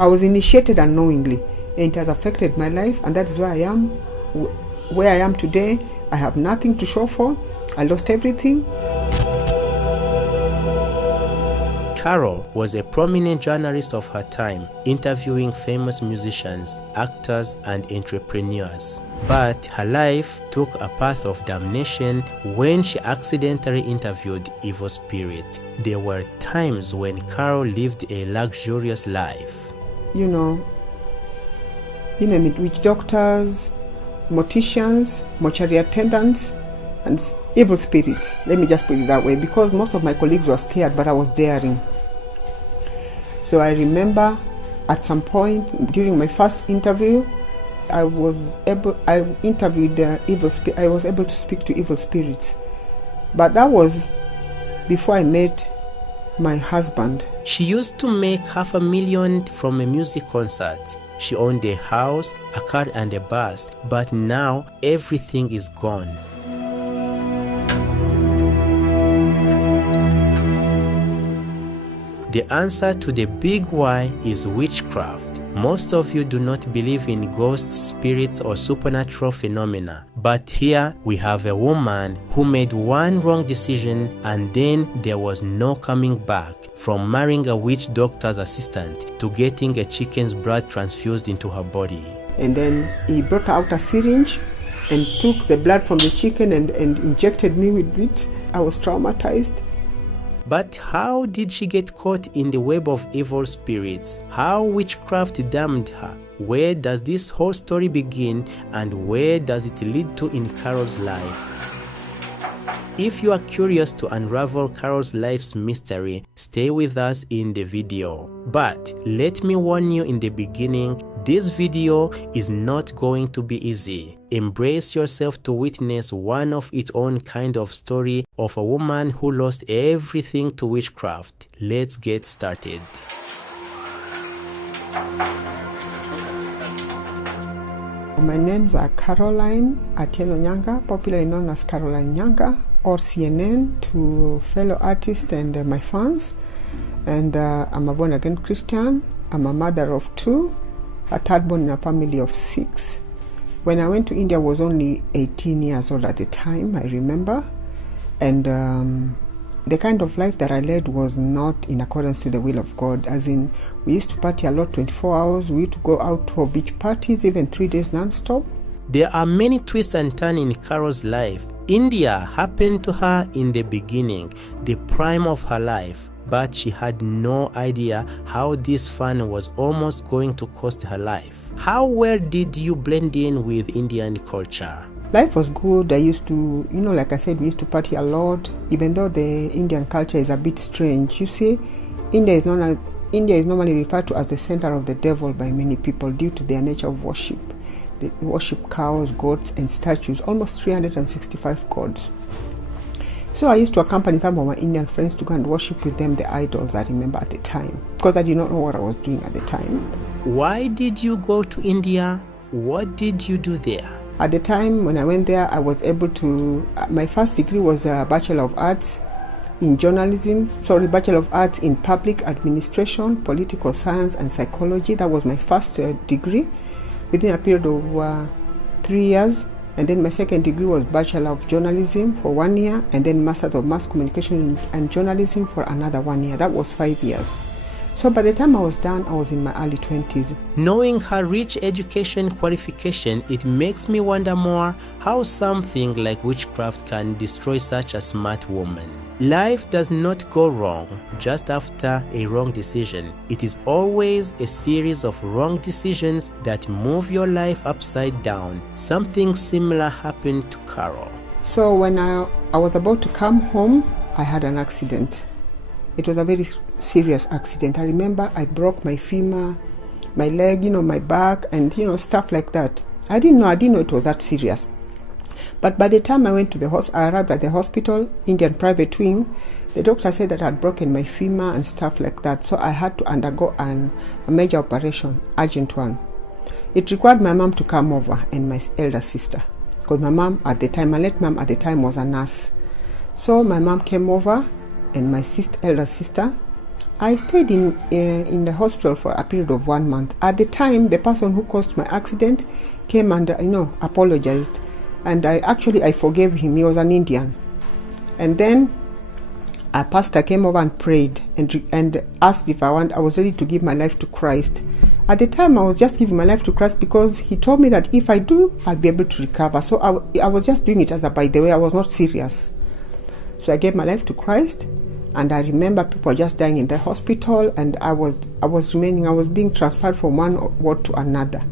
I was initiated unknowingly, and it has affected my life, and that is where I am, where I am today. I have nothing to show for. I lost everything. Carol was a prominent journalist of her time, interviewing famous musicians, actors, and entrepreneurs. But her life took a path of damnation when she accidentally interviewed evil spirits. There were times when Carol lived a luxurious life. You know, witch doctors, morticians, mortuary attendants, and evil spirits. Let me just put it that way, because most of my colleagues were scared, but I was daring. So I remember at some point during my first interview, I was able to speak to evil spirits. But that was before I met my husband. She used to make $500,000 from a music concert. She owned a house, a car, and a bus, but now everything is gone. The answer to the big why is witchcraft. Most of you do not believe in ghosts, spirits, or supernatural phenomena. But here we have a woman who made one wrong decision and then there was no coming back. From marrying a witch doctor's assistant to getting a chicken's blood transfused into her body. And then he brought out a syringe and took the blood from the chicken and injected me with it. I was traumatized. But how did she get caught in the web of evil spirits? How witchcraft damned her? Where does this whole story begin and where does it lead to in Carol's life? If you are curious to unravel Carol's life's mystery, stay with us in the video. But let me warn you in the beginning, this video is not going to be easy. Embrace yourself to witness one of its own kind of story of a woman who lost everything to witchcraft. Let's get started. My names are Caroline Atieno Nyanga, popularly known as Caroline Nyanga, or CNN to fellow artists and my fans. And I'm a born-again Christian. I'm a mother of 2, a third born in a family of 6. When I went to India, I was only 18 years old at the time, I remember. And the kind of life that I led was not in accordance to the will of God. As in, we used to party a lot, 24 hours. We used to go out for beach parties, even 3 days non-stop. There are many twists and turns in Carol's life. India happened to her in the beginning, the prime of her life. But she had no idea how this fun was almost going to cost her life. How well did you blend in with Indian culture? Life was good. I used to, like I said, we used to party a lot, even though the Indian culture is a bit strange. You see, India is normally referred to as the center of the devil by many people due to their nature of worship. They worship cows, goats, and statues, almost 365 gods. So I used to accompany some of my Indian friends to go and worship with them the idols I remember at the time, because I did not know what I was doing at the time. Why did you go to India? What did you do there? At the time when I went there, I was able to, my first degree was a Bachelor of Arts in Bachelor of Arts in Public Administration, Political Science and Psychology. That was my first degree within a period of 3 years. And then my second degree was Bachelor of Journalism for 1 year, and then Masters of Mass Communication and Journalism for another 1 year. That was 5 years. So by the time I was done, I was in my early 20s. Knowing her rich education qualification, it makes me wonder more how something like witchcraft can destroy such a smart woman. Life does not go wrong just after a wrong decision. It is always a series of wrong decisions that move your life upside down. Something similar happened to Carol. So when I was about to come home, I had an accident. It was a very serious accident. I remember I broke my femur, my leg, my back, and stuff like that. I didn't know it was that serious. But by the time I arrived at the hospital, Indian private wing, the doctor said that I had broken my femur and stuff like that. So I had to undergo a major operation, urgent one. It required my mom to come over and my elder sister, because my late mom at the time was a nurse. So my mom came over and my elder sister I stayed in the hospital for a period of 1 month. At the time, the person who caused my accident came and apologized, and I forgave him. He was an Indian, and then a pastor came over and prayed and asked if I was ready to give my life to Christ. At the time, I was just giving my life to Christ because he told me that if I do, I'll be able to recover. So I was just doing it as a by the way. I was not serious. So I gave my life to Christ, and I remember people just dying in the hospital, and I was being transferred from one ward to another.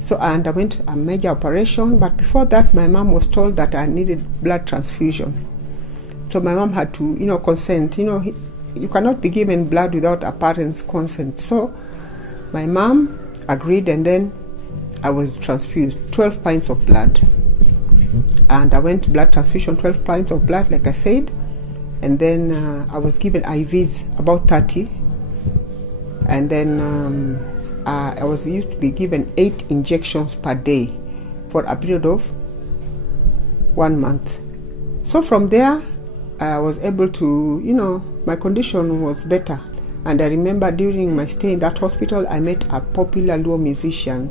So I underwent a major operation, but before that, my mom was told that I needed blood transfusion. So my mom had to, consent. You cannot be given blood without a parent's consent. So my mom agreed, and then I was transfused 12 pints of blood. And I went to blood transfusion, 12 pints of blood, like I said. And then I was given IVs, about 30. And then I was used to be given 8 injections per day for a period of 1 month. So from there, I was able to, my condition was better. And I remember during my stay in that hospital, I met a popular Luo musician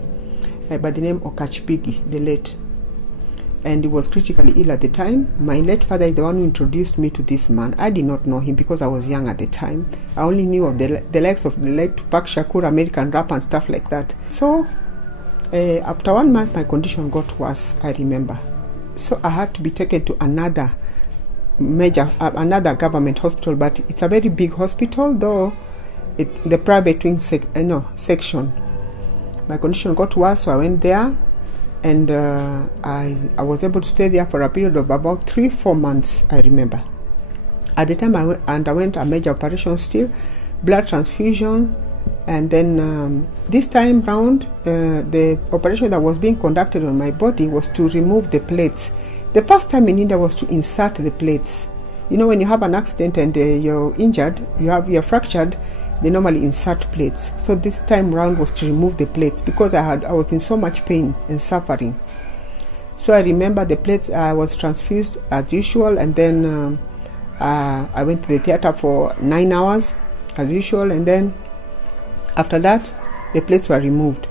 by the name of Okachpigi, the late. And he was critically ill at the time. My late father is the one who introduced me to this man. I did not know him because I was young at the time. I only knew of the likes of the late Tupac Shakur, American rap and stuff like that. So after 1 month, my condition got worse, I remember. So I had to be taken to another government hospital, but it's a very big hospital, though the private wing section. My condition got worse, so I went there, and I was able to stay there for a period of about 3-4 months, I remember. At the time, I underwent a major operation still, blood transfusion, and then this time round, the operation that was being conducted on my body was to remove the plates. The first time in India was to insert the plates. When you have an accident and you're injured, you're fractured, they normally insert plates. So this time round was to remove the plates because I was in so much pain and suffering. So I remember the plates, I was transfused as usual, and then I went to the theater for 9 hours as usual, and then after that the plates were removed.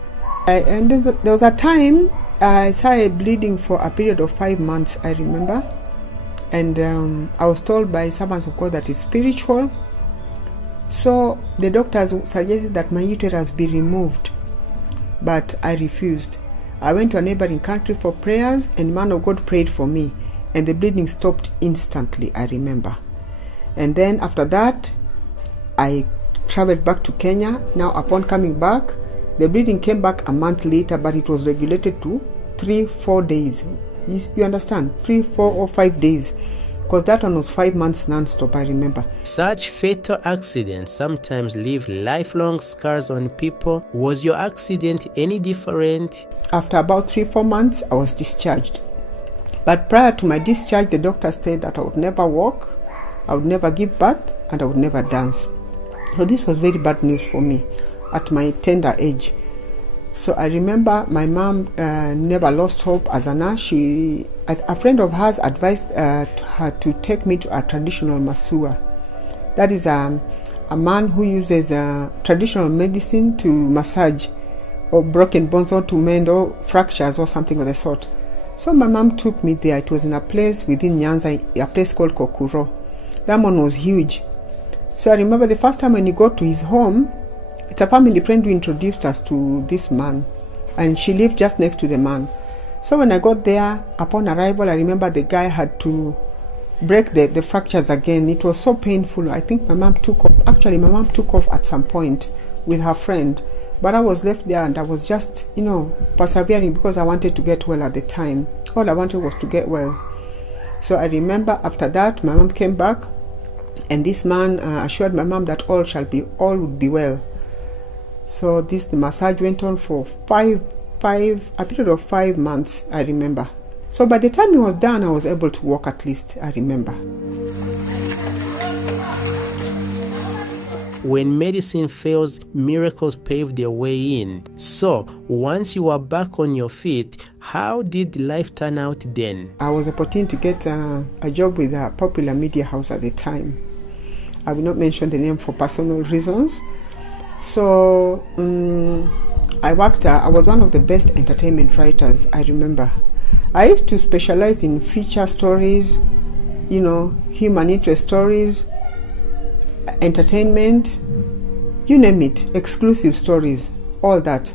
And then there was a time I started bleeding for a period of 5 months, I remember. And I was told by servants of God that it's spiritual. So the doctors suggested that my uterus be removed, but I refused. I went to a neighboring country for prayers, and man of God prayed for me, and the bleeding stopped instantly, I remember. And then after that, I traveled back to Kenya. Now upon coming back, the bleeding came back a month later, but it was regulated to 3-4 days. You understand? 3, 4, or 5 days. Because that one was 5 months non-stop, I remember. Such fatal accidents sometimes leave lifelong scars on people. Was your accident any different? After about 3-4 months, I was discharged. But prior to my discharge, the doctor said that I would never walk, I would never give birth, and I would never dance. So this was very bad news for me at my tender age. So I remember my mom never lost hope as a nurse. A friend of hers advised her to take me to a traditional masua. That is a man who uses traditional medicine to massage or broken bones or to mend or fractures or something of the sort. So my mom took me there. It was in a place within Nyanza, a place called Kokuro. That one was huge. So I remember the first time when you go to his home, it's a family friend who introduced us to this man, and she lived just next to the man. So when I got there, upon arrival, I remember the guy had to break the fractures again. It was so painful. I think my mom took off. Actually, my mom took off at some point with her friend, but I was left there, and I was just, persevering because I wanted to get well at the time. All I wanted was to get well. So I remember after that, my mom came back, and this man assured my mom that all would be well. So the massage went on for a period of 5 months, I remember. So by the time it was done, I was able to walk at least, I remember. When medicine fails, miracles pave their way in. So once you were back on your feet, how did life turn out then? I was opportune to get a job with a popular media house at the time. I will not mention the name for personal reasons. So I was one of the best entertainment writers, I remember. I used to specialize in feature stories, human interest stories, entertainment, you name it, exclusive stories, all that.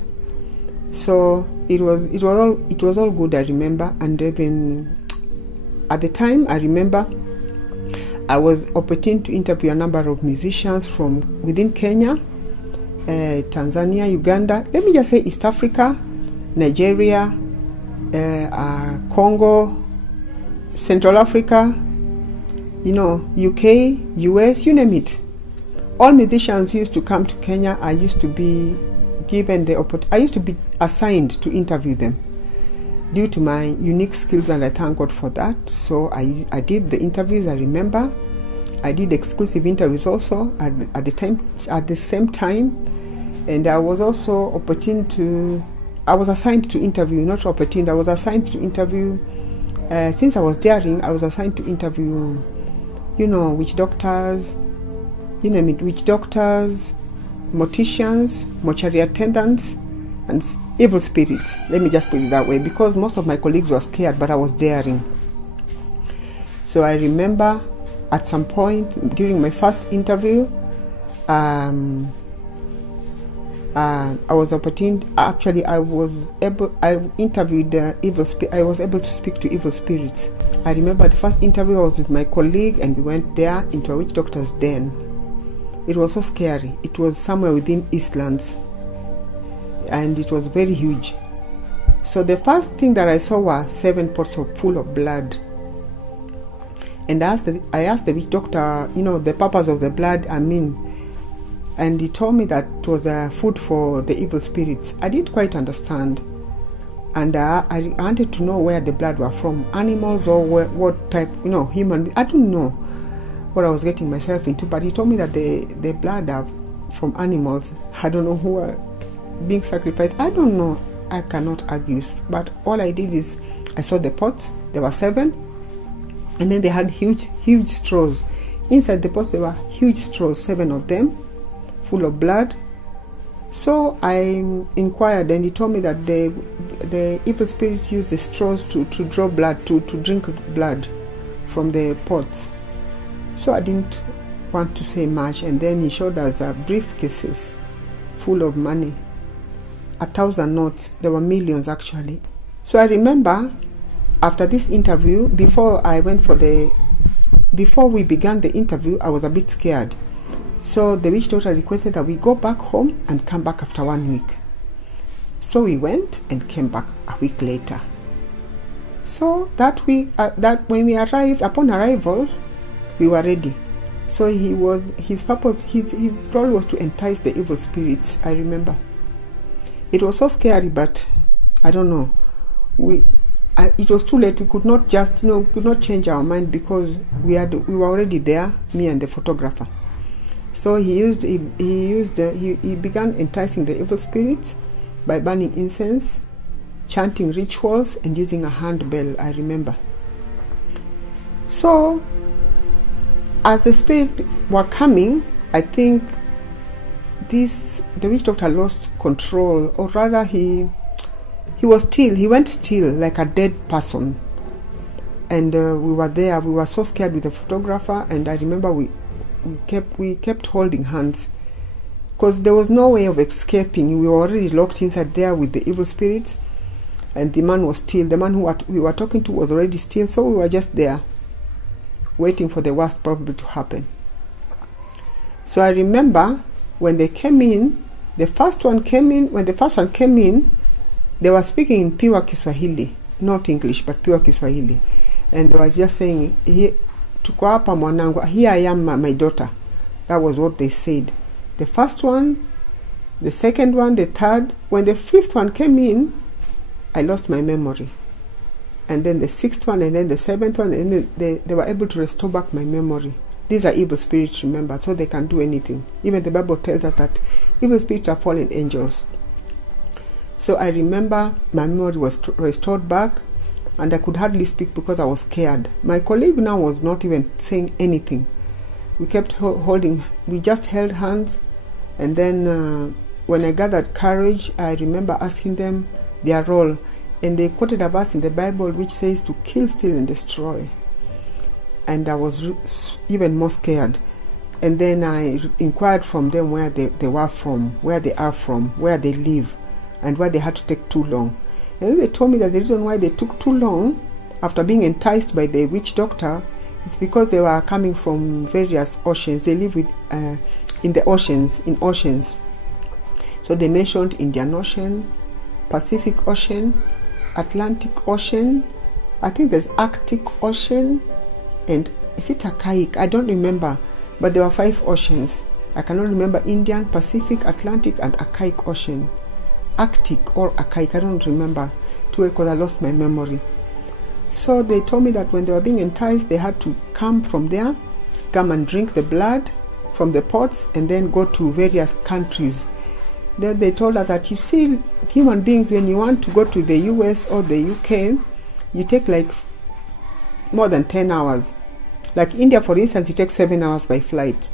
So it was all good, I remember. And even at the time, I remember I was opportune to interview a number of musicians from within Kenya, Tanzania, Uganda, let me just say East Africa, Nigeria, Congo, Central Africa, UK, US, you name it. All musicians used to come to Kenya. I used to be given the opportunity. I used to be assigned to interview them due to my unique skills, and I thank God for that. So I did the interviews, I remember. I did exclusive interviews also at the same time. And I was also I was assigned to interview, not opportunity, I was assigned to interview, since I was daring, I was assigned to interview, witch doctors, witch doctors, morticians, mortuary attendants, and evil spirits. Let me just put it that way, because most of my colleagues were scared, but I was daring. So I remember at some point during my first interview, I was opportune. Actually, I was able to speak to evil spirits. I remember the first interview I was with my colleague, and we went there into a witch doctor's den. It was so scary. It was somewhere within Eastlands, and it was very huge. So the first thing that I saw were 7 pots full of blood. And I asked the witch doctor, the purpose of the blood, and he told me that it was food for the evil spirits. I didn't quite understand, and I wanted to know where the blood were from, animals or what type, human. I didn't know what I was getting myself into, but he told me that the blood are from animals. I don't know who are being sacrificed. I don't know. I cannot argue, but all I did is I saw the pots. There were 7, and then they had huge straws. Inside the pots there were huge straws, 7 of them, full of blood. So I inquired, and he told me that the evil spirits use the straws to draw blood, to drink blood from the pots. So I didn't want to say much, and then he showed us briefcases full of money, 1,000 notes. There were millions actually. So I remember after this interview, before we began the interview, I was a bit scared. So the witch doctor requested that we go back home and come back after 1 week. So we went and came back a week later. So that week, when we arrived, upon arrival, we were ready. So his role was to entice the evil spirits. I remember it was so scary, but I don't know. It was too late. We could not just could not change our mind, because we were already there, me and the photographer. So he began enticing the evil spirits by burning incense, chanting rituals, and using a handbell, I remember. So as the spirits were coming, I think the witch doctor lost control, or rather he went still like a dead person. And we were there. We were so scared with the photographer, and I remember we kept holding hands, because there was no way of escaping. We were already locked inside there with the evil spirits, and the man was still. The man who we were talking to was already still, so we were just there waiting for the worst probably to happen. So I remember when they came in, when the first one came in, they were speaking in pure Kiswahili, not English, but pure Kiswahili, and they was just saying, "Tuko hapa mwanangu, here I am, my daughter." That was what they said. The first one, the second one, the third. When the 5th one came in, I lost my memory. And then the 6th one, and then the 7th one, and then they were able to restore back my memory. These are evil spirits, remember, so they can do anything. Even the Bible tells us that evil spirits are fallen angels. So I remember my memory was restored back, and I could hardly speak because I was scared. My colleague now was not even saying anything. We kept holding, we just held hands. And then when I gathered courage, I remember asking them their role. And they quoted a verse in the Bible which says to kill, steal, and destroy. And I was even more scared. And then I inquired from them where they were from, where they are from, where they live, and why they had to take too long. And then they told me that the reason why they took too long after being enticed by the witch doctor is because they were coming from various oceans. They live in the oceans, in oceans. So they mentioned Indian Ocean, Pacific Ocean, Atlantic Ocean, I think there's Arctic Ocean, and is it Archaic? I don't remember, but there were 5 oceans. I cannot remember Indian, Pacific, Atlantic, and Archaic Ocean. Arctic or Archaic, I don't remember too well because I lost my memory. So they told me that when they were being enticed, they had to come from there, come and drink the blood from the pots, and then go to various countries. Then they told us that, you see, human beings, when you want to go to the US or the UK, you take like more than 10 hours. Like India, for instance, it takes 7 hours by flight.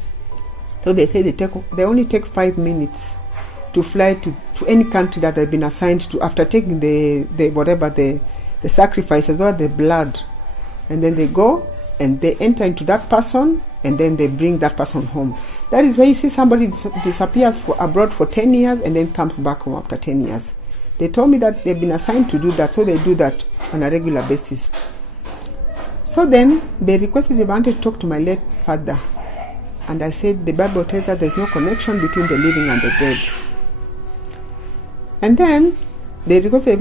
So they say they only take 5 minutes to fly to any country that they've been assigned to after taking the sacrifices or the blood. And then they go and they enter into that person, and then they bring that person home. That is why you see somebody disappears abroad for 10 years and then comes back home after 10 years. They told me that they've been assigned to do that, so they do that on a regular basis. So then they requested they wanted to talk to my late father. And I said, the Bible tells us there's no connection between the living and the dead. And then they requested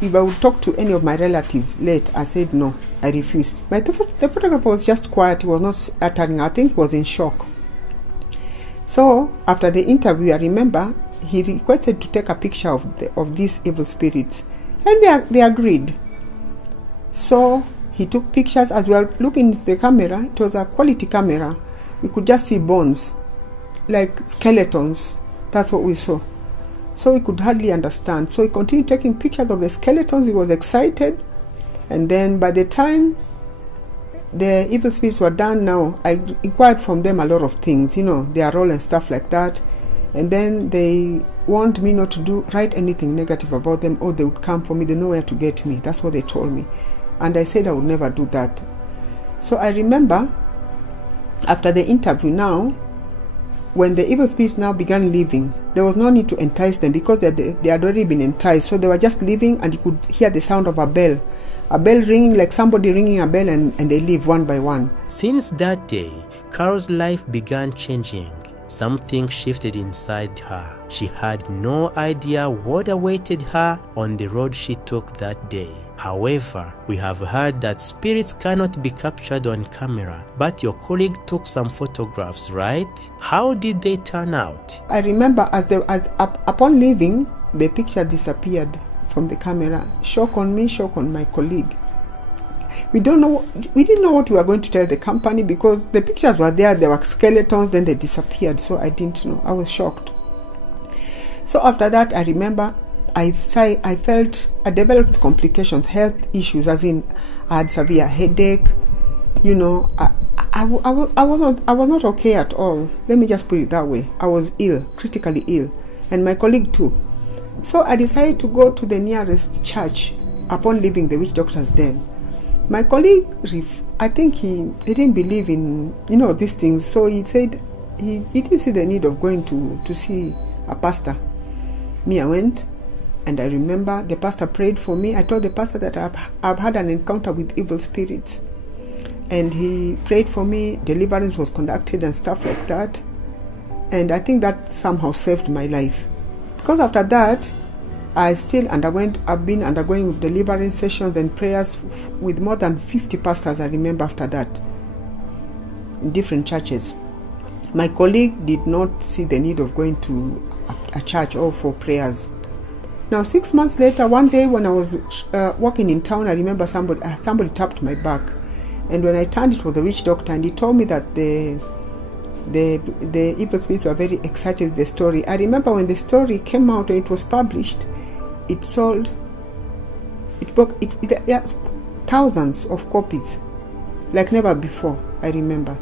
if I would talk to any of my relatives late. I said no, I refused. But the photographer was just quiet, he was not uttering. I think he was in shock. So after the interview, I remember he requested to take a picture of these evil spirits, and they agreed. So he took pictures. As we were looking at the camera, it was a quality camera. We could just see bones, like skeletons. That's what we saw. So he could hardly understand. So he continued taking pictures of the skeletons. He was excited. And then by the time the evil spirits were done now, I inquired from them a lot of things, their role and stuff like that. And then they want me not to write anything negative about them, or they would come for me. They know where to get me. That's what they told me. And I said I would never do that. So I remember after the interview now, when the evil spirits now began leaving, there was no need to entice them because they had already been enticed. So they were just leaving, and you could hear the sound of a bell ringing, like somebody ringing a bell, and they leave one by one. Since that day, Carol's life began changing. Something shifted inside her. She had no idea what awaited her on the road she took that day. However, we have heard that spirits cannot be captured on camera, but your colleague took some photographs, right? How did they turn out? I remember upon leaving, the picture disappeared from the camera. Shock on me, shock on my colleague. We didn't know what we were going to tell the company because the pictures were there were skeletons, then they disappeared. So I didn't know. I was shocked. So after that, I remember I developed complications, health issues, as in I had severe headache. I was not okay at all. Let me just put it that way. I was ill, critically ill, and my colleague too. So I decided to go to the nearest church upon leaving the witch doctor's den. My colleague, I think he didn't believe in these things, so he said he didn't see the need of going to see a pastor. Me, I went, and I remember the pastor prayed for me. I told the pastor that I've had an encounter with evil spirits, and he prayed for me. Deliverance was conducted and stuff like that, and I think that somehow saved my life, because after that I've been undergoing deliverance sessions and prayers with more than 50 pastors, I remember, after that, in different churches. My colleague did not see the need of going to a church or for prayers. Now 6 months later, one day when I was walking in town, I remember somebody tapped my back, and when I turned, it was the witch doctor, and he told me that the evil spirits were very excited with the story. I remember when the story came out and it was published, it sold thousands of copies like never before. I remember.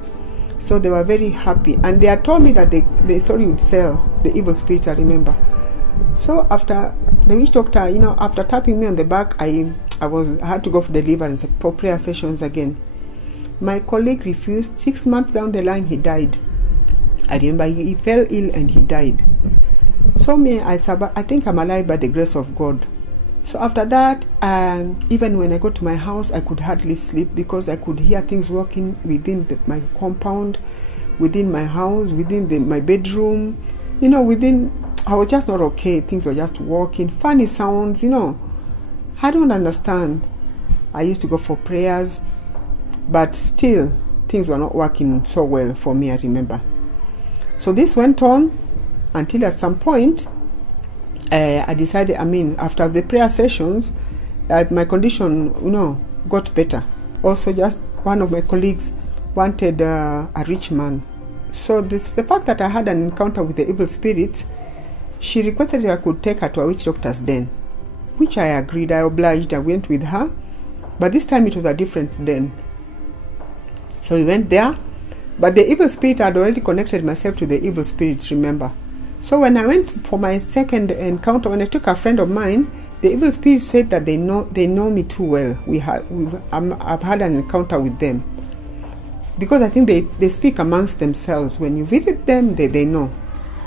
So they were very happy, and they had told me that the story would sell, the evil spirit, I remember. So after the witch doctor, after tapping me on the back, I had to go for deliverance, for prayer sessions again. My colleague refused. 6 months down the line, he died. I remember he fell ill and he died. So I think I'm alive by the grace of God. So after that, even when I got to my house, I could hardly sleep because I could hear things walking within my compound, within my house, within my bedroom. I was just not okay. Things were just walking, funny sounds, I don't understand. I used to go for prayers, but still, things were not working so well for me, I remember. So this went on until at some point, I decided, after the prayer sessions, that my condition, got better. Also, just one of my colleagues wanted a rich man. So the fact that I had an encounter with the evil spirit, she requested that I could take her to a witch doctor's den, which I agreed. I obliged. I went with her, but this time it was a different den. So we went there, but the evil spirit had already connected myself to the evil spirits, remember. So when I went for my second encounter, when I took a friend of mine, the evil spirit said that they know me too well. I've had an encounter with them, because I think they speak amongst themselves. When you visit them, they know.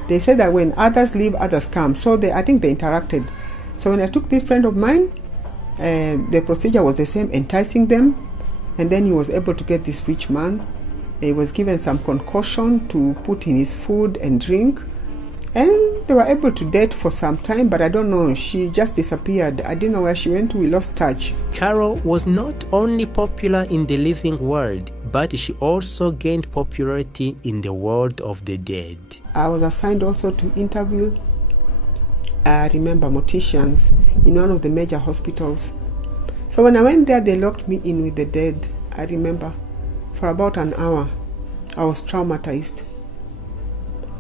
They said that when others leave, others come. So I think they interacted. So when I took this friend of mine, the procedure was the same, enticing them, and then he was able to get this rich man. He was given some concoction to put in his food and drink, and they were able to date for some time, but I don't know, she just disappeared. I didn't know where she went. We lost touch. Carol was not only popular in the living world, but she also gained popularity in the world of the dead. I was assigned also to interview, I remember, morticians in one of the major hospitals. So when I went there, they locked me in with the dead, I remember, for about an hour. I was traumatized.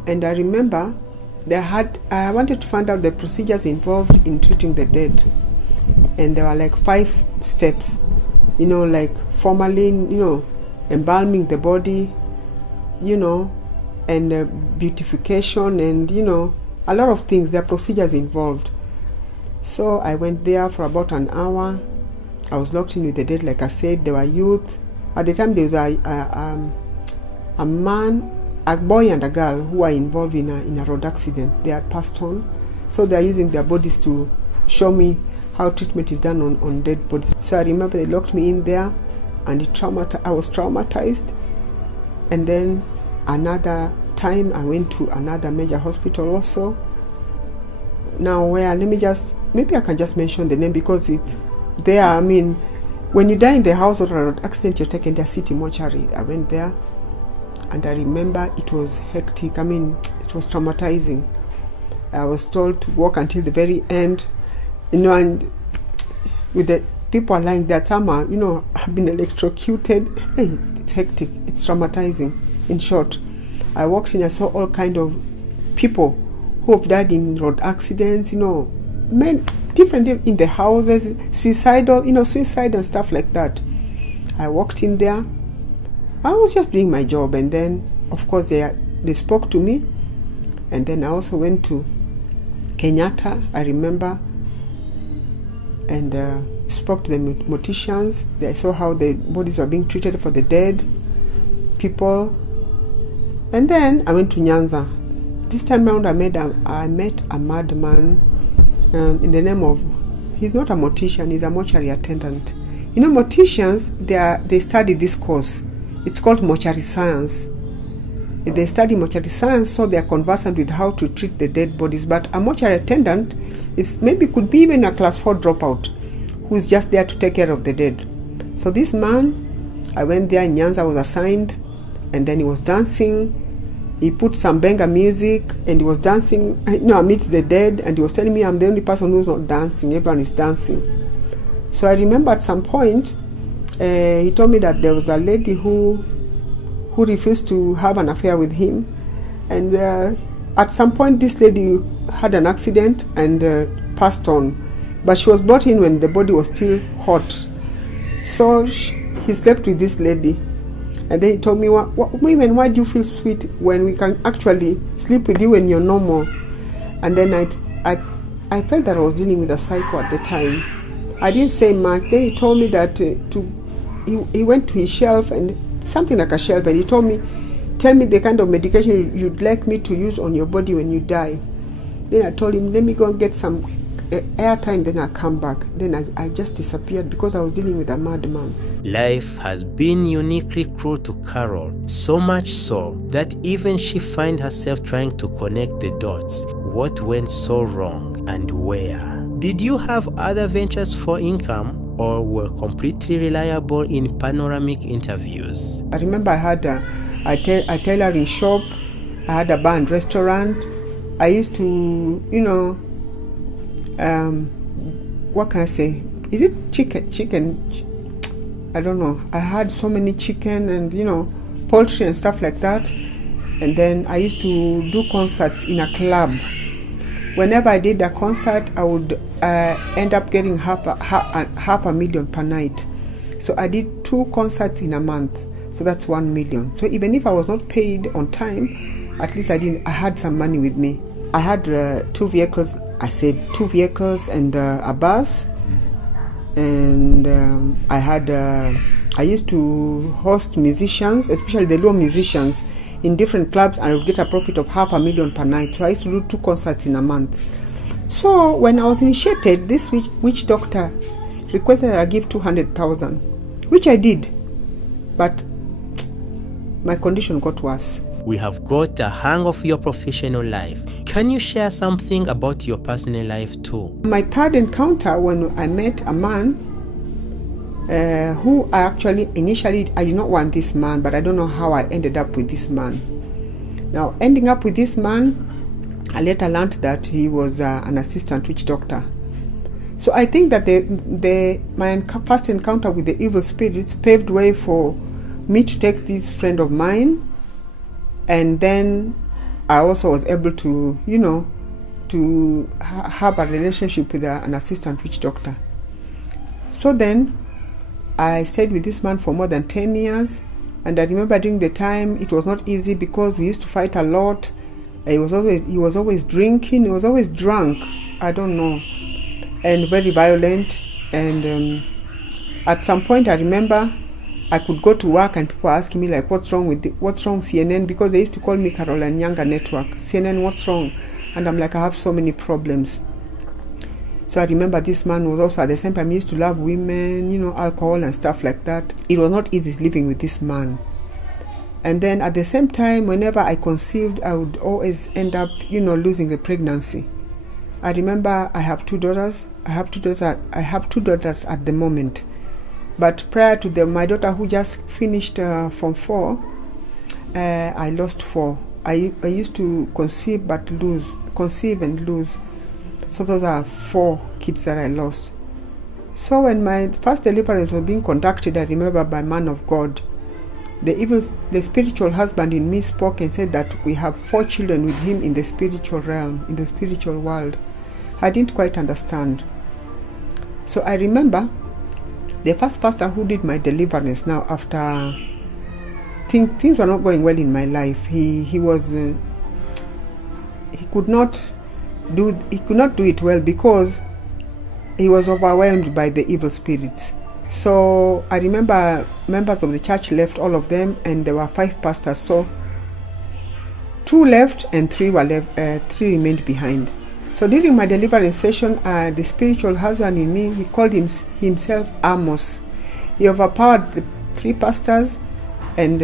And I remember I wanted to find out the procedures involved in treating the dead. And there were like 5 steps, like formalin, embalming the body, and beautification, and, a lot of things. There are procedures involved. So I went there for about an hour. I was locked in with the dead, like I said. There were youth. At the time, there was a man, a boy and a girl who were involved in a road accident. They had passed on. So they are using their bodies to show me how treatment is done on dead bodies. So I remember they locked me in there, and I was traumatized. And then another time I went to another major hospital also. Now maybe I can just mention the name because it's there. When you die in the house or a road accident, you're taken to a city mortuary. I went there, and I remember it was hectic. It was traumatizing. I was told to walk until the very end, and with the people lying there, some are, have been electrocuted. Hey, it's hectic. It's traumatizing. In short, I walked in, I saw all kind of people who have died in road accidents, men, different in the houses, suicide and stuff like that. I walked in there. I was just doing my job, and then, of course, they spoke to me. And then I also went to Kenyatta, I remember, and spoke to the morticians. I saw how the bodies were being treated for the dead people. And then I went to Nyanza. This time around, I met a madman in the name of, he's not a mortician, he's a mortuary attendant. Morticians, they study this course. It's called mortuary science. They study mortuary science, so they are conversant with how to treat the dead bodies. But a mortuary attendant could be even a class 4 dropout who's just there to take care of the dead. So this man, I went there in Nyanza, was assigned, and then he was dancing. He put some Benga music, and he was dancing, amidst the dead, and he was telling me I'm the only person who's not dancing. Everyone is dancing. So I remember at some point, he told me that there was a lady who refused to have an affair with him, and at some point this lady had an accident and passed on, but she was brought in when the body was still hot. So he slept with this lady, And then he told me, women, why do you feel sweet when we can actually sleep with you when you're normal? And then I felt that I was dealing with a psycho at the time. I didn't say much. Then he told me that he went to his shelf, and something like a shelf, and he told me, tell me the kind of medication you'd like me to use on your body when you die. Then I told him, let me go and get some airtime, then I'll come back. Then I just disappeared because I was dealing with a madman. Life has been uniquely cruel to Carol, so much so that even she finds herself trying to connect the dots. What went so wrong and where? Did you have other ventures for income, or were completely reliable in panoramic interviews? I remember I had a tailoring shop, I had a bar and restaurant. I used to, what can I say? Is it chicken? I don't know. I had so many chicken and, poultry and stuff like that. And then I used to do concerts in a club. Whenever I did a concert, I would end up getting half a million per night. So I did 2 concerts in a month. So that's 1 million. So even if I was not paid on time, at least I had some money with me. I had 2 vehicles. I said 2 vehicles and a bus. And I used to host musicians, especially the low musicians, in different clubs, and I would get a profit of half a million per night. So I used to do 2 concerts in a month. So when I was initiated, this witch doctor requested that I give 200,000, which I did. But my condition got worse. We have got a hang of your professional life. Can you share something about your personal life too? My third encounter, when I met a man who initially I did not want this man, but I don't know how I ended up with this man. Now, ending up with this man, I later learned that he was an assistant witch doctor. So I think that my first encounter with the evil spirits paved way for me to take this friend of mine, and then I also was able to, to have a relationship with an assistant witch doctor. So then I stayed with this man for more than 10 years, and I remember during the time it was not easy because we used to fight a lot. He was always drinking, he was always drunk, I don't know, and very violent. And at some point I remember I could go to work and people were asking me like, what's wrong CNN? Because they used to call me Caroline Nyanga Network. CNN, what's wrong? And I'm like, I have so many problems. So I remember this man was also at the same time, he used to love women, alcohol and stuff like that. It was not easy living with this man. And then at the same time, whenever I conceived, I would always end up, losing the pregnancy. I remember I have 2 daughters. I have two daughters at the moment. But prior to my daughter who just finished Form 4, I lost 4. I used to conceive and lose. So those are 4 kids that I lost. So when my first deliverance was being conducted, I remember by man of God, the spiritual husband in me spoke and said that we have 4 children with him in the spiritual realm, in the spiritual world. I didn't quite understand. So I remember the first pastor who did my deliverance now after things were not going well in my life. He could not do it well because he was overwhelmed by the evil spirits. So I remember members of the church left, all of them, and there were 5 pastors. So 2 left and 3 remained behind. So during my deliverance session, the spiritual husband in me, he called himself Amos. He overpowered the 3 pastors, and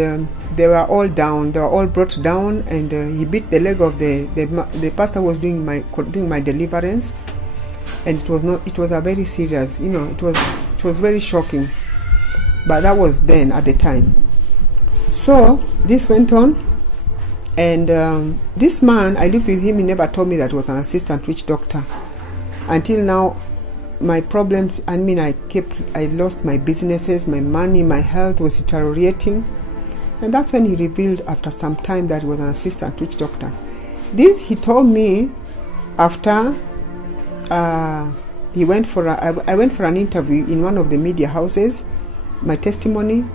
they were all down. They were all brought down, and he beat the leg of the pastor who was doing my deliverance. And it was a very serious, it was very shocking. But that was then at the time. So this went on. And this man, I lived with him, he never told me that he was an assistant witch doctor. Until now, my problems, I lost my businesses, my money, my health was deteriorating. And that's when he revealed after some time that he was an assistant witch doctor. This he told me after I went for an interview in one of the media houses, my testimony.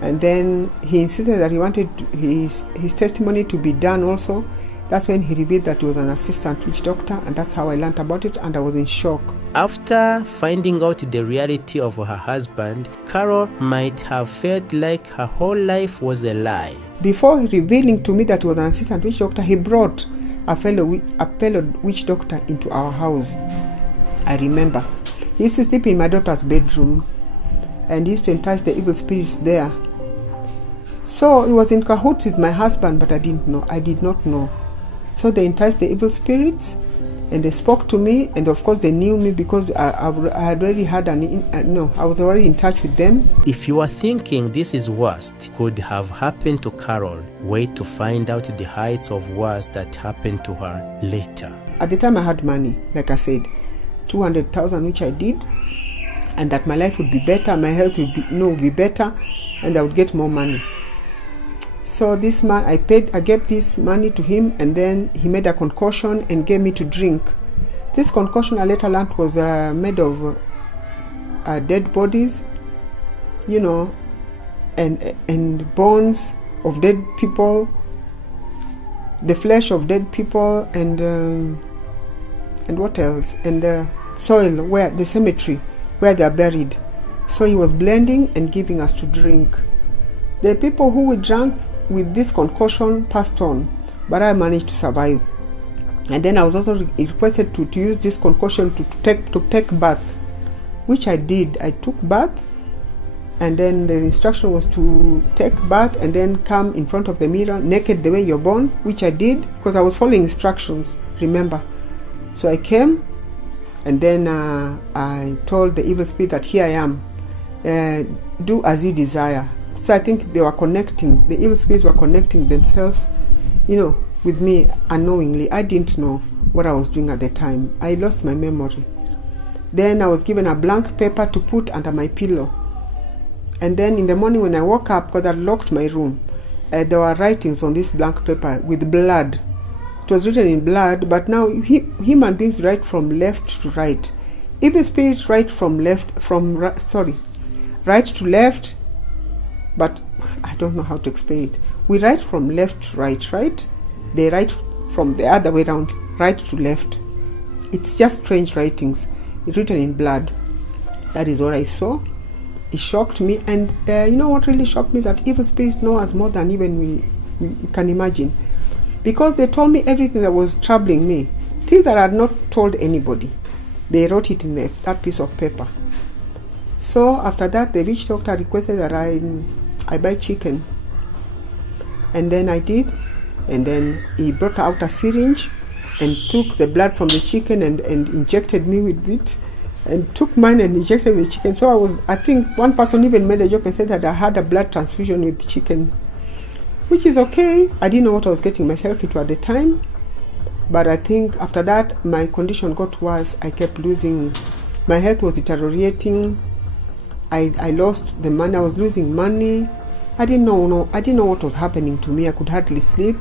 And then he insisted that he wanted his testimony to be done also. That's when he revealed that he was an assistant witch doctor, and that's how I learned about it, and I was in shock. After finding out the reality of her husband, Carol might have felt like her whole life was a lie. Before revealing to me that he was an assistant witch doctor, he brought a fellow witch doctor into our house. I remember. He used to sleep in my daughter's bedroom, and he used to entice the evil spirits there. So he was in cahoots with my husband, but I did not know. So they enticed the evil spirits, and they spoke to me, and of course they knew me because I had already had I was already in touch with them. If you are thinking this is worst could have happened to Carol, wait to find out the heights of worst that happened to her later. At the time I had money, like I said, 200,000, which I did, and that my life would be better, my health would be better, and I would get more money. So this man, I gave this money to him, and then he made a concoction and gave me to drink. This concoction I later learned was made of dead bodies, and bones of dead people, the flesh of dead people, and what else? And the soil, where the cemetery, where they are buried. So he was blending and giving us to drink. The people who were drunk with this concoction passed on, but I managed to survive. And then I was also requested to use this concoction to take bath, which I did. I took bath, and then the instruction was to take bath and then come in front of the mirror naked the way you're born, which I did because I was following instructions, remember. So I came, and then I told the evil spirit that here I am, do as you desire. So I think they were connecting, the evil spirits were connecting themselves, with me unknowingly. I didn't know what I was doing at the time. I lost my memory. Then I was given a blank paper to put under my pillow. And then in the morning when I woke up, because I locked my room, there were writings on this blank paper with blood. It was written in blood, but now human beings write from left to right. Evil spirits write right to left, but I don't know how to explain it. We write from left to right? They write from the other way around, right to left. It's just strange writings. It's written in blood. That is what I saw. It shocked me, and you know what really shocked me is that evil spirits know us more than even we can imagine. Because they told me everything that was troubling me, things that I had not told anybody. They wrote it in that piece of paper. So after that, the witch doctor requested that I buy chicken, and then I did, and then he brought out a syringe and took the blood from the chicken and injected me with it, and took mine and injected the chicken. So I think one person even made a joke and said that I had a blood transfusion with chicken, which is okay. I didn't know what I was getting myself into at the time, but I think after that my condition got worse. I kept losing, my health was deteriorating. I lost the money. I was losing money. I didn't know what was happening to me. I could hardly sleep.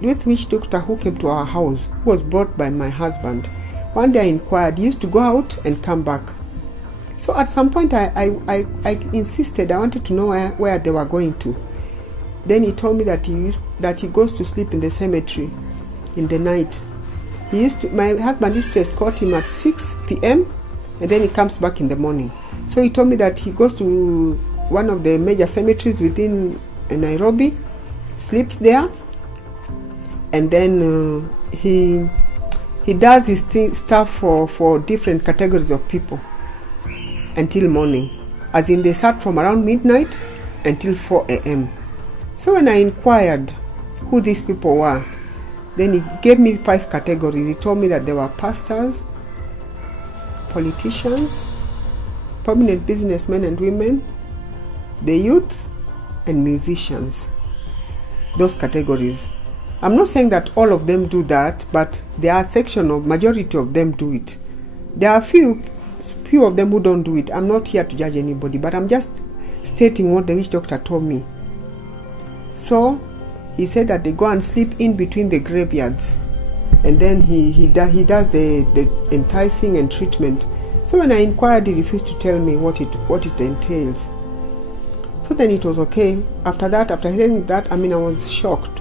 With witch doctor who came to our house, who was brought by my husband. One day I inquired. He used to go out and come back. So at some point I insisted. I wanted to know where they were going to. Then he told me that he goes to sleep in the cemetery in the night. My husband used to escort him at 6 p.m. and then he comes back in the morning. So he told me that he goes to one of the major cemeteries within Nairobi, sleeps there, and then he does his stuff for different categories of people until morning. As in, they start from around midnight until 4 a.m. So when I inquired who these people were, then he gave me 5 categories. He told me that there were pastors, politicians, prominent businessmen and women, the youth, and musicians. Those categories. I'm not saying that all of them do that, but there are majority of them do it. There are few of them who don't do it. I'm not here to judge anybody, but I'm just stating what the witch doctor told me. So he said that they go and sleep in between the graveyards, and then he does the enticing and treatment. So when I inquired, he refused to tell me what it entails. So then it was okay. After that, after hearing that, I was shocked.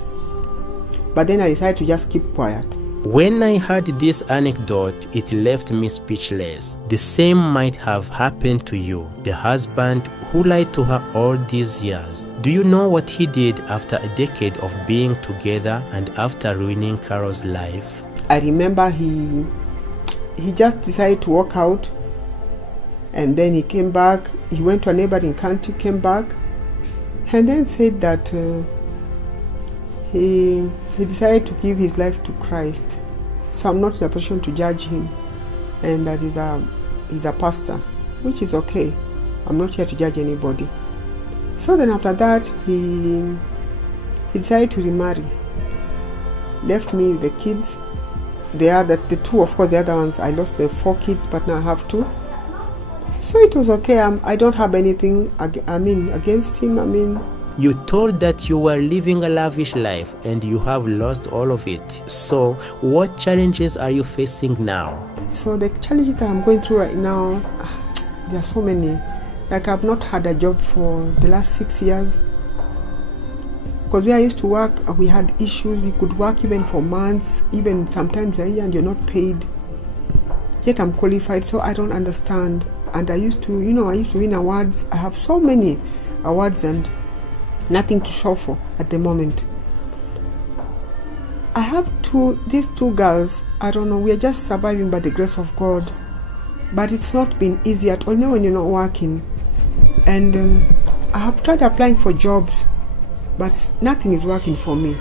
But then I decided to just keep quiet. When I heard this anecdote, it left me speechless. The same might have happened to you, the husband who lied to her all these years. Do you know what he did after a decade of being together and after ruining Carol's life? I remember he just decided to walk out, and then he came back. He went to a neighboring country, came back, and then said that he decided to give his life to Christ. So I'm not in a position to judge him, and that he's a pastor, which is okay. I'm not here to judge anybody. So then after that, he decided to remarry. Left me with the kids. The two, of course, the other ones, I lost the 4 kids, but now I have 2. So it was okay. I don't have anything against him. You told that you were living a lavish life and you have lost all of it. So what challenges are you facing now? So the challenges that I'm going through right now, there are so many. Like, I've not had a job for the last 6 years. Because where I used to work, we had issues. You could work even for months, even sometimes a year, and you're not paid. Yet I'm qualified, so I don't understand. And I used to win awards. I have so many awards and nothing to show for at the moment. I have these two girls. I don't know, we are just surviving by the grace of God. But it's not been easy at all, you know, when you're not working. And I have tried applying for jobs, but nothing is working for me.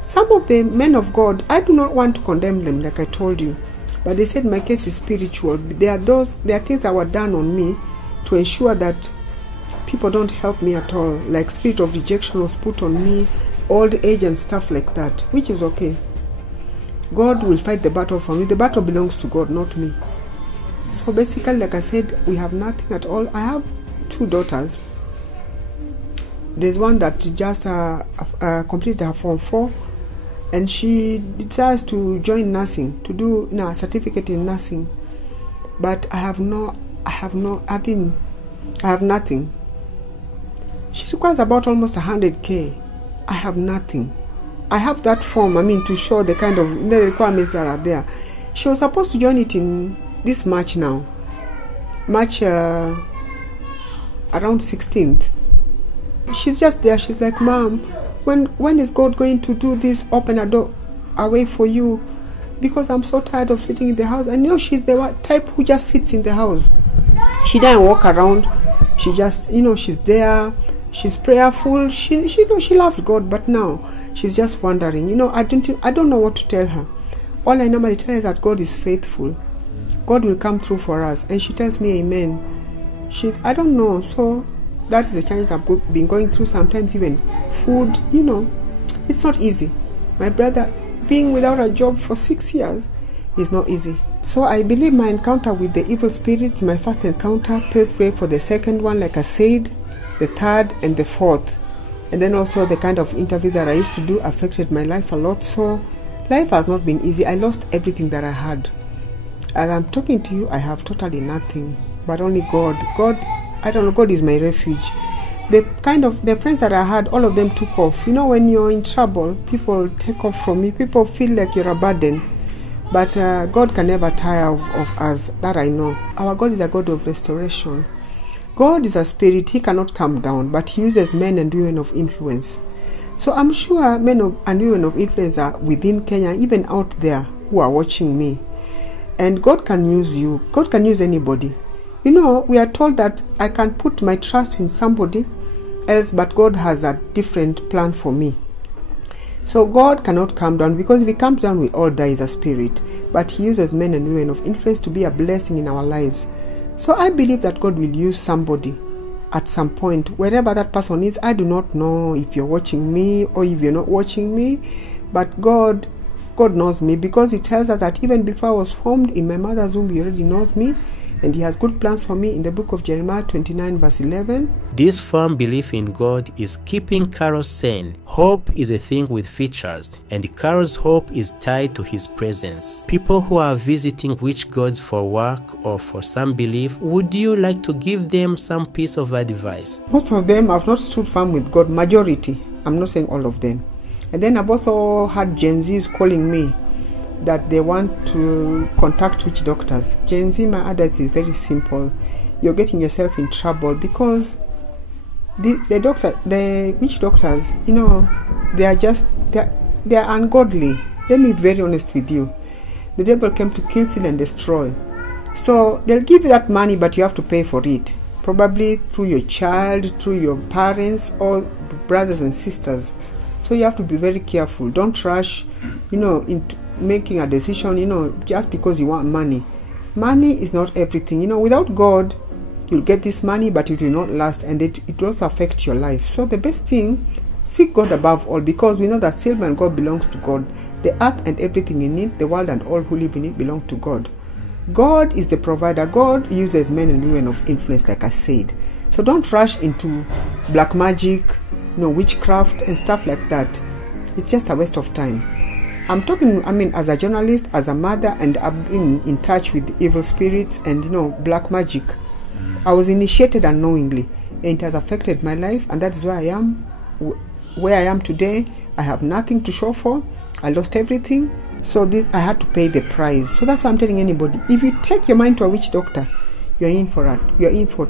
Some of the men of God, I do not want to condemn them, like I told you, but they said my case is spiritual. There are things that were done on me to ensure that people don't help me at all. Like, spirit of rejection was put on me, old age and stuff like that, which is okay. God will fight the battle for me. The battle belongs to God, not me. So basically, like I said, we have nothing at all. I have 2 daughters. There's one that just completed her Form 4, and she decides to join nursing, to do a certificate in nursing. But I have nothing. She requires about almost 100K. I have nothing. I have that form, to show the kind of the requirements that are there. She was supposed to join it in this March now. March around 16th. She's just there. She's like, Mom, when is God going to do this? Open a door away for you, because I'm so tired of sitting in the house. And she's the type who just sits in the house. She doesn't walk around. She just, she's there. She's prayerful. She loves God, but now she's just wondering. I don't know what to tell her. All I normally tell her is that God is faithful. God will come through for us, and she tells me amen. I don't know. So that is the challenge I've been going through. Sometimes even food, it's not easy. My brother being without a job for 6 years is not easy. So I believe my encounter with the evil spirits, my first encounter, paved way for the second one, like I said, the third and the fourth. And then also the kind of interviews that I used to do affected my life a lot. So life has not been easy. I lost everything that I had. As I'm talking to you, I have totally nothing, but only God. I don't know, God is my refuge. The friends that I had, all of them took off. When you're in trouble, people take off from you. People feel like you're a burden. But God can never tire of us, that I know. Our God is a God of restoration. God is a spirit. He cannot come down, but he uses men and women of influence. So I'm sure men and women of influence are within Kenya, even out there, who are watching me. And God can use you. God can use anybody. We are told that I can put my trust in somebody else, but God has a different plan for me. So God cannot come down, because if he comes down, we all die as a spirit. But he uses men and women of influence to be a blessing in our lives. So I believe that God will use somebody at some point, wherever that person is. I do not know if you're watching me or if you're not watching me, but God knows me, because he tells us that even before I was formed in my mother's womb, he already knows me. and He has good plans for me in the book of Jeremiah 29 verse 11. This firm belief in God is keeping Carol sane. Hope is a thing with features, and Carol's hope is tied to His presence. People who are visiting witch gods for work or for some belief, would you like to give them some piece of advice? Most of them have not stood firm with God, majority. I'm not saying all of them. And then I've also had Gen Zs calling me that they want to contact witch doctors. Gen Z, my advice is very simple. You're getting yourself in trouble because the witch doctors, you know, they are ungodly. Let me be very honest with you. The devil came to kill, steal, and destroy. So they'll give you that money, but you have to pay for it. Probably through your child, through your parents, or brothers and sisters. So you have to be very careful. Don't rush, you know, into making a decision, you know, just because you want money. Money is not everything. You know, without God, you'll get this money, but it will not last, and it will also affect your life. So the best thing, seek God above all, because we know that silver and gold belongs to God. The earth and everything in it, the world and all who live in it belong to God. God is the provider. God uses men and women of influence, like I said. So don't rush into black magic, you know, witchcraft and stuff like that. It's just a waste of time. I'm talking, as a journalist, as a mother, and I've been in touch with evil spirits and, you know, black magic. I was initiated unknowingly, and it has affected my life, and that is where I am, where I am today. I have nothing to show for. I lost everything. So I had to pay the price. So that's why I'm telling anybody, if you take your mind to a witch doctor, you're in for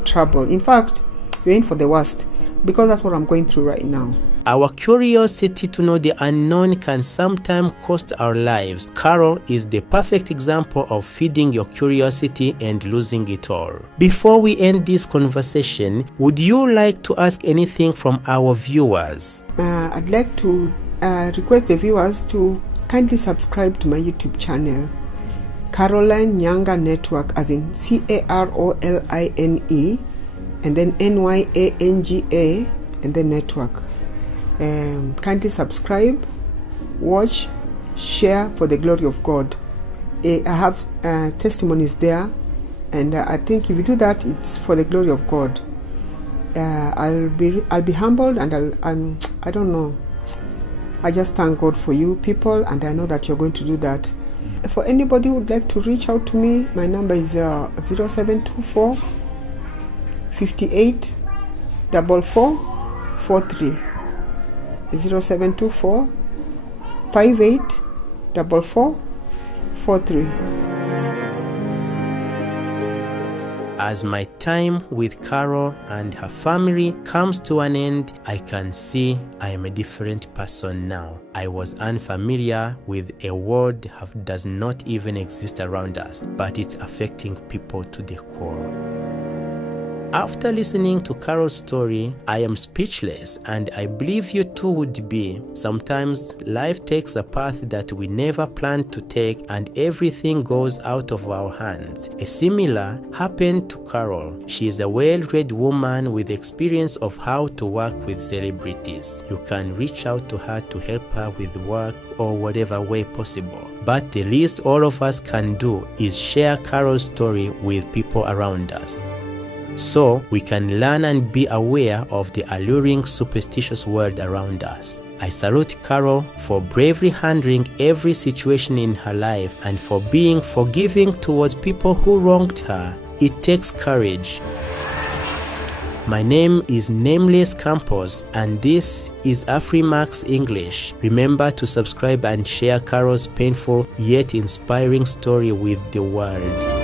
trouble. In fact, you're in for the worst, because that's what I'm going through right now. Our curiosity to know the unknown can sometimes cost our lives. Carol is the perfect example of feeding your curiosity and losing it all. Before we end this conversation, would you like to ask anything from our viewers? I'd like to request the viewers to kindly subscribe to my YouTube channel, Caroline Nyanga Network, as in CAROLINE, and then NYANGA, and then network. Kindly subscribe, watch, share for the glory of God. I have testimonies there, and I think if you do that, it's for the glory of God. I'll be humbled, and I don't know. I just thank God for you people, and I know that you're going to do that. For anybody who would like to reach out to me, my number is 0724 58 4443. 0724 58 4443. As my time with Carol and her family comes to an end, I can see I am a different person now. I was unfamiliar with a world that does not even exist around us, but it's affecting people to the core. After listening to Carol's story, I am speechless, and I believe you too would be. Sometimes life takes a path that we never planned to take, and everything goes out of our hands. A similar happened to Carol. She is a well-read woman with experience of how to work with celebrities. You can reach out to her to help her with work or whatever way possible. But the least all of us can do is share Carol's story with people around us, so we can learn and be aware of the alluring, superstitious world around us. I salute Carol for bravely handling every situation in her life and for being forgiving towards people who wronged her. It takes courage. My name is Nameless Campos, and this is Afrimax English. Remember to subscribe and share Carol's painful yet inspiring story with the world.